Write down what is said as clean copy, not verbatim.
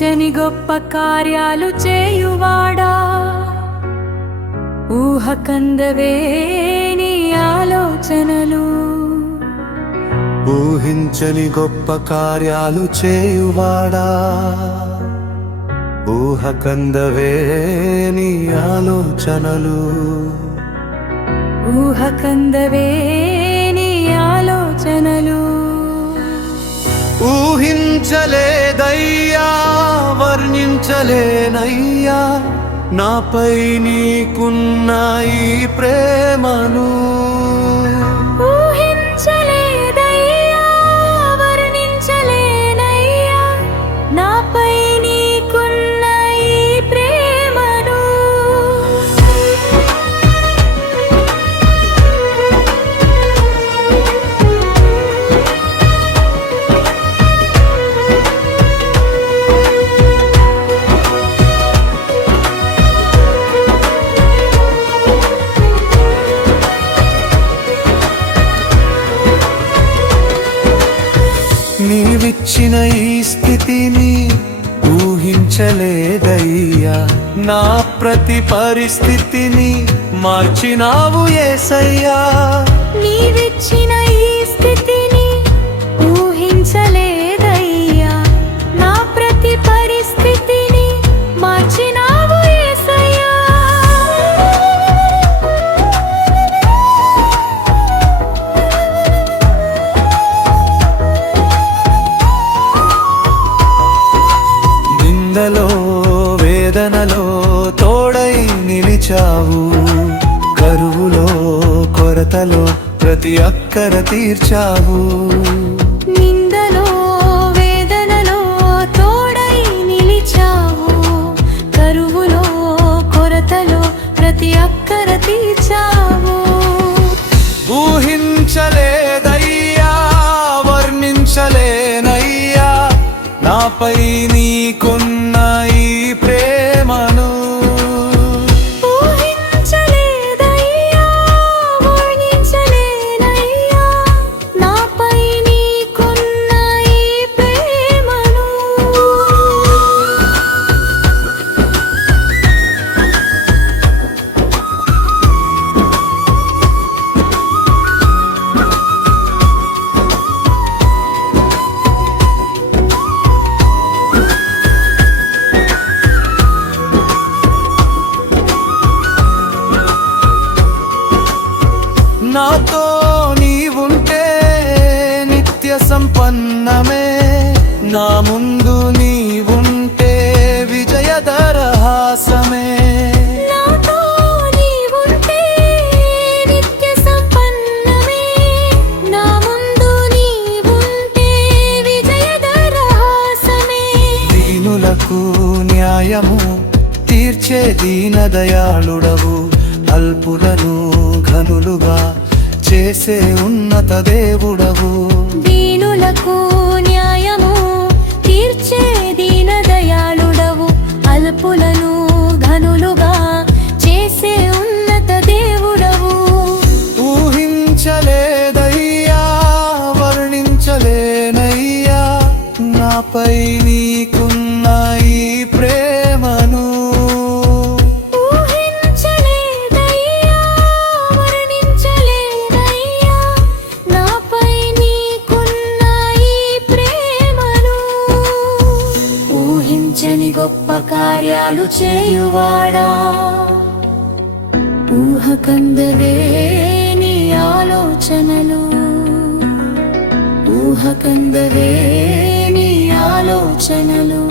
ఊహించని గొప్ప కార్యాలు చేయువాడా, ఊహకందవే నీ ఆలోచనలు. ఊహించని గొప్ప కార్యాలు చేయువాడా, ఊహకందవే నీ ఆలోచనలు. ఊహకందవే నీ ఆలోచనలు. ఊహించలేదయ్యా, వర్ణించలేనయ్యా, నాపై నీకున్న ఈ ప్రేమను. ఊహించలేదయ్యా, వర్ణించలేనయ్యా, నాపై నీకున్న ఈ ప్రేమను. నీవిచ్చిన ఈ స్థితిని ఊహించలేదయ్యా, నా ప్రతి పరిస్థితిని మార్చినావు యేసయ్యా. నీవిచ్చిన ఈ స్థితిని ఊహించలేదయ్యా, నా ప్రతి పరిస్థితిని మార్చినావు యేసయ్యా. నిందలో వేదనలో తోడై నిలిచావు, కరువులో కొరతలో ప్రతి అక్కర తీర్చావు. నిందలో వేదనలో తోడై నిలిచావు, కరువులో కొరతలో ప్రతి అక్కర తీర్చావు. ఊహించలేదయ్యా, వర్ణించలేనయ్యా, నాపై నీకున్న ఈ ప్రేమను. ఊహించలేదయ్యా, వర్ణించలేనయ్యా, నాపై నీకున్న ఈ ప్రేమను. నాతో నీవుంటే నిత్య సంపన్నమే, నా ముందు నీవుంటే విజయదరహాసమే. నాతో నీవుంటే నిత్య సంపన్నమే, నా ముందు నీవుంటే విజయదరహాసమే. దీనులకు న్యాయము తీర్చే దీనదయాళుడవు, అల్పులను ఘనులుగా చేసే ఉన్నత దేవుడవు. దీనులకు న్యాయము తీర్చే దీనదయాళుడవు, అల్పులను ఘనులుగా చేసే ఉన్నత దేవుడవు. ఊహించలేదయ్యా, వర్ణించలేనయ్యా, నాపై నీకున్న ఈ ప్రేమను. ఊహించలేదయ్యా, వర్ణించలేనయ్యా, నాపై నీకున్న ఈ ప్రేమను. ఊహించని గొప్ప కార్యాలు చేయువాడా, ఊహకందవే నీ ఆలోచనలు. ఊహకందవే నీ ఆలోచనలు.